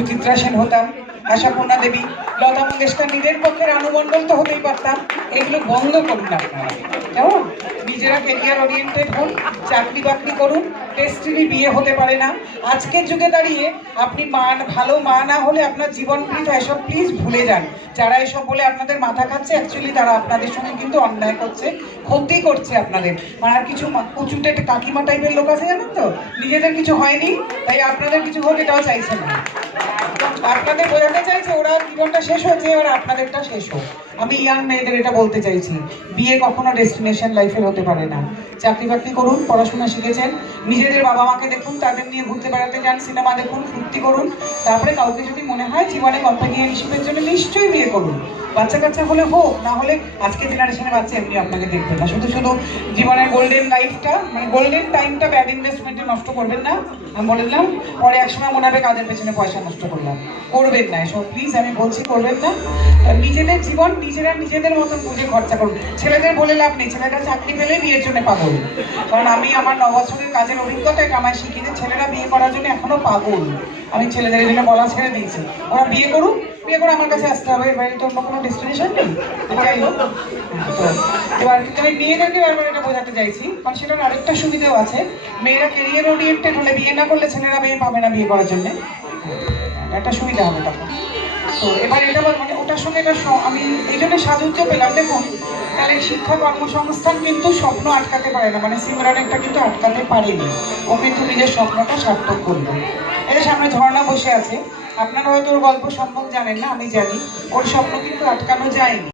সুচিত্রা সেন হতাম, আশাপূর্ণা দেবী, লতা মঙ্গেশকর, নিজের পক্ষের আনুমণ্ডল তো হতেই পারতাম। এগুলো বন্ধ করুন আপনারা, কেমন? নিজেরা কেরিয়ার ওরিয়েন্টেড হন, চাকরি বাকরি করুন। ডেস্টিনি বিয়ে হতে পারে না। আজকের যুগে দাঁড়িয়ে আপনি ভালো মা না হলে আপনার জীবন বৃথা, এসব প্লিজ ভুলে যান। যারা এসব বলে আপনাদের মাথা খাচ্ছে, অ্যাকচুয়ালি তারা আপনাদের সঙ্গে কিন্তু অন্যায় করছে, ক্ষতি করছে আপনাদের। আর কিছু উঁচুটে কাকিমা টাইপের লোক আছে জানেন তো, নিজেদের কিছু হয়নি তাই আপনাদের কিছু হোক এটাও চাইছে না। আপনাদের বোঝাতে চাইছে ওরা জীবনটা শেষ হয়েছে আর আপনাদেরটা শেষ হোক। আমি ইয়াং মেয়েদের এটা বলতে চাইছি, বিয়ে কখনো ডেস্টিনেশন লাইফের হতে পারে না। চাকরি বাকরি করুন, পড়াশোনা শিখেছেন, নিজেদের বাবা মাকে দেখুন, তাদের নিয়ে ঘুরতে বেড়াতে যান, সিনেমা দেখুন, ফুর্তি করুন। তারপরে কাউকে যদি মনে হয় জীবনে কম্পানিয়নশিপের জন্য, নিশ্চয়ই বিয়ে করুন। বাচ্চা কাচ্চা হলে হোক, না হলে আজকে জেনারেশনের বাচ্চা এমনি আপনাকে দেখবেন না। শুধু শুধু জীবনের গোল্ডেন লাইফটা, মানে গোল্ডেন টাইমটা ব্যাড ইনভেস্টমেন্টে নষ্ট করবেন না। আমি বললাম পরে একসময় মনে হবে কাজের পেছনে পয়সা নষ্ট করলাম। করবেন না এসব প্লিজ, আমি বলছি করবেন না। নিজেদের জীবন নিজেরা নিজেদের মতন বুঝে খরচা করুন। ছেলেদের বলে লাভ নেই, ছেলেরা চাকরি পেলে বিয়ের জন্য পাগল। কারণ আমি আমার 9 বছরের কাজের অভিজ্ঞতায় আমায় শিখিয়ে যে ছেলেরা বিয়ে করার জন্য এখনো পাগল। আমি ছেলেদের জন্য বলা ছেড়ে দিয়েছি, ওরা বিয়ে করুক, বিয়ে করে আমার কাছে আসতে হবে, এর বাইরে তো অন্য কোনো ডেস্টিনেশন নেই। যাই হোক, এবার কিন্তু আমি মেয়েদেরকে বারবার এটা বোঝাতে চাইছি, কারণ সেটার আরেকটা সুবিধাও আছে। মেয়েরা কেরিয়ার ওরিয়েন্টেড হলে বিয়ে না করলে ছেলেরা মেয়ে পাবে না বিয়ে করার জন্য, একটা সুবিধা হবে তখন। তো এবার এটা মানে ওটার সঙ্গে এটা আমি এই জন্য সাহায্য পেলাম। দেখুন, তাহলে শিক্ষা কর্মসংস্থান কিন্তু স্বপ্ন আটকাতে পারে না, মানে সিমরানেরটা কিন্তু আটকাতে পারেনি। ও কিন্তু নিজের স্বপ্নটা সার্থক করবে। এই সামনে ঝর্ণা বসে আছে, আপনারা হয়তো ওর গল্প সম্ভব জানেন না, আমি জানি। ওর স্বপ্ন কিন্তু আটকানো যায়নি।